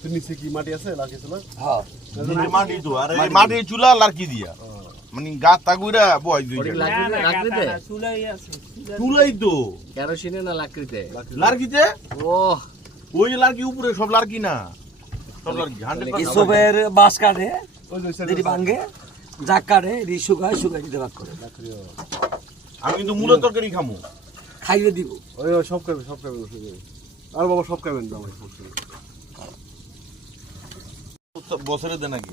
তো নিচে কি মাটি আছে লাকি চুলা? হ্যাঁ মাটি তো আর এই মাটির চুলা লার্কি দিয়া মানে গাছ তাগুইরা বয় দুই লাকড়িতে চুলাই তো কেরোসিনে না লাকড়িতে লার্কিতে ও ওই যে লার্কি উপরে সব লার্কি না সব লার্কি 100% এসবের বাঁশ কাটে ওই যে যদি ভাঙে জাক কাটে শুকায় দিতে ভাগ করে আমি কিন্তু মূলত তরকারি খামু খাইয়ে দিব ওই সব খাবেন আর বাবা সব খাবেন না আমার বছরে দেন নাকি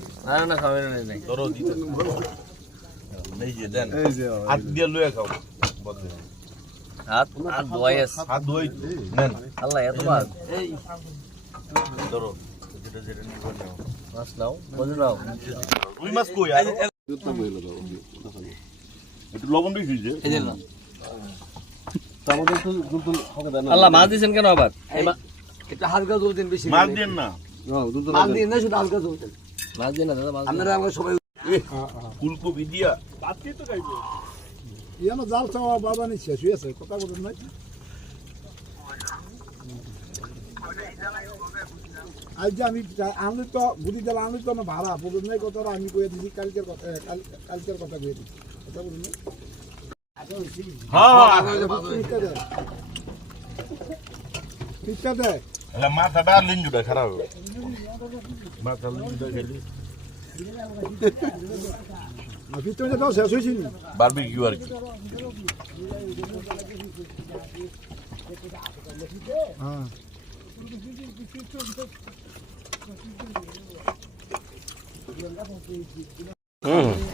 না খাবে নাই ধরো দিতে এই যে দেন এই যে হাত দিয়ে লয়ে খাও বদলে হাত ধোয়াই আছে হাত ধুই নেন আল্লাহ এত ভাগ এই ধরো যেটা যেটা নিবে নাও মাছ নাও বুঝে নাও রুই মাছ কই আর দুধটা বইলো দাও একটু লবণ বেশি যে এই যে না আমাদের তো দুধ হবে না আল্লাহ মাছ দিছেন কেন আবার এটা হালকা জ্বলতেন বেশি মাছ দেন না দুধ মাছ দিয়ে না শুধু হালকা জ্বলতেন মাছ দিন না দাদা মাছ আপনারা আমরা সবাই ফুলকপি দিয়া ইয়ানো জাল চাওয়া বাবা নি শেষ হয়েছে কথা বলেন নাই আজ যে আমি আনলি তো বুদ্ধি জাল আনলি তো না ভাড়া বলুন নাই কথা আমি কয়ে দিছি কালকের কথা কালকের কথা কয়ে দিছি কথা বলুন না হ্যাঁ পিঠা দেয় la mata da linjuda খারাপ মাথা লিঞ্জুদা খেলি পিঠা তো শেষ হয়েছে নি বারবিকিউ আর কি হ্যাঁ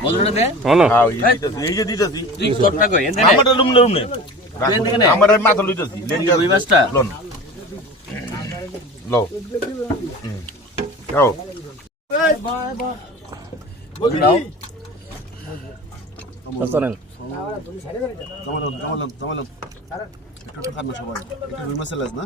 বলুন দে হ্যাঁ এই যে দিতেছি তুই কতটা কই এনে আমারটা লুমনে আমার মাথা লইতেছি লেঞ্জা রুই মাছটা লন লো যাও নাও চলেন একটু খাবেন সবাই একটু রুই মাছ না